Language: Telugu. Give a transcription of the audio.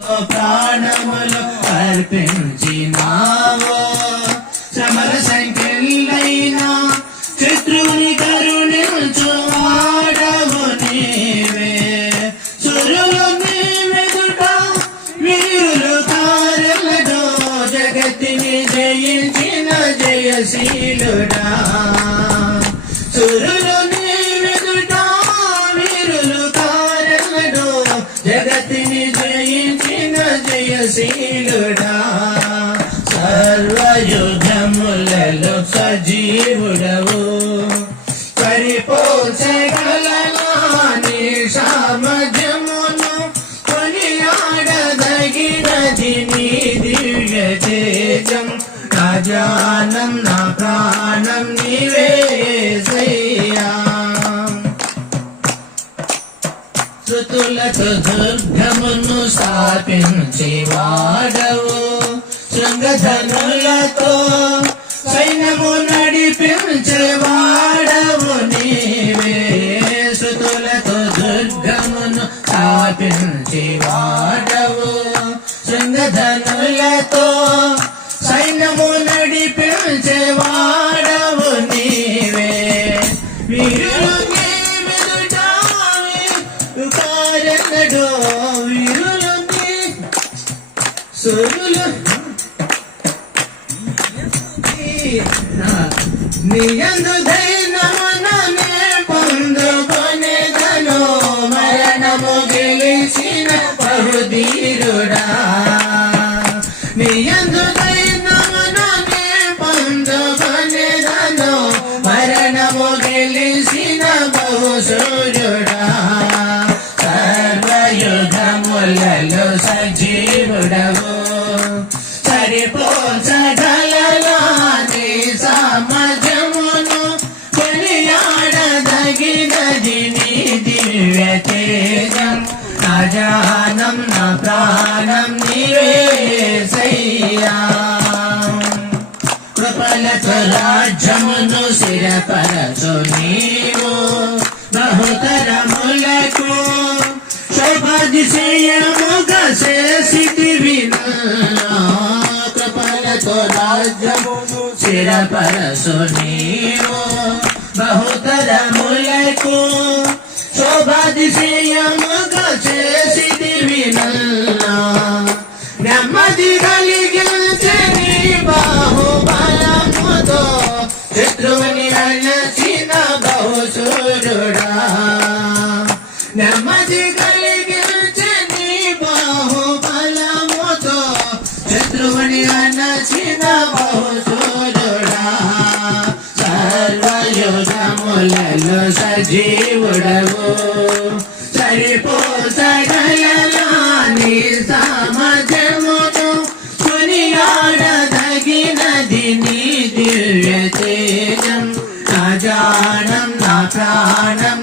ప్రాణములు అర్పించినావో సమర సంఖ్యలైన శత్రువుని కరుణించు వాడవు నీవే సురులు నీవెదుట వీరులు కారలతో జగత్తిని జయించిన జయశీలుడా సురులు నీవెదుట వీరులు కారలతో జగత్తిని జయించిన జయశీలుడా సర్వయుధములలో సజీవుడవు పరిపోల్చగలనా నీ సామర్థ్యమును కొనియాడదగినది నీ దివ్య తేజం నా జానం నా ప్రాణం నీవేసయ్యా శృతులతో దుర్గమును స్థాపించి వాడవు శృంగధనులతో సైన్యము నడిపించే వాడవు నీవే శృతులతో దుర్గమును స్థాపించి వాడవు శృంగధనులతో సైన్యము నడిపించే వాడవు నీవే వీరులు వీరులు సురులు నీయందు ధైర్యమునే పొందుకొనెదను మరణము గెలిచిన బహుధీరుడా నీయందు ధైర్యమునే పొందుకొనెదను మరణము గెలిచిన బహుశూరుడా సర్వయుధములలో సజీవుడవు సరిపోల్చగలనా నీ సామర్థ్యమును కొనియాడదగినది నీ దివ్య తేజం నా జానం నా ప్రాణం నీవేసయ్యా కృపలతో రాజ్యమును స్థిరపరచు నీవు బహుతరములకు శోభాతిశయముగా చేసితివి కృపలతో రాజ్యమును స్థిరపరచు నీవు బహుతరములకు శోభాతిశయముగా చేసితివి నెమ్మది కలిగించే నీ బాహుబలముతో శత్రువుని అణచిన బహుశూరుడా నెమ్మది కలిగించే నీ బాహుబలముతో శత్రువుని అణచిన బహుశూరుడా సర్వయుధములలో సజీవుడవు సరిపోల్చగలనా నీ సామర్థ్యమును కొనియాడదగినది నీ దివ్య తేజం నా జానం నా ప్రాణం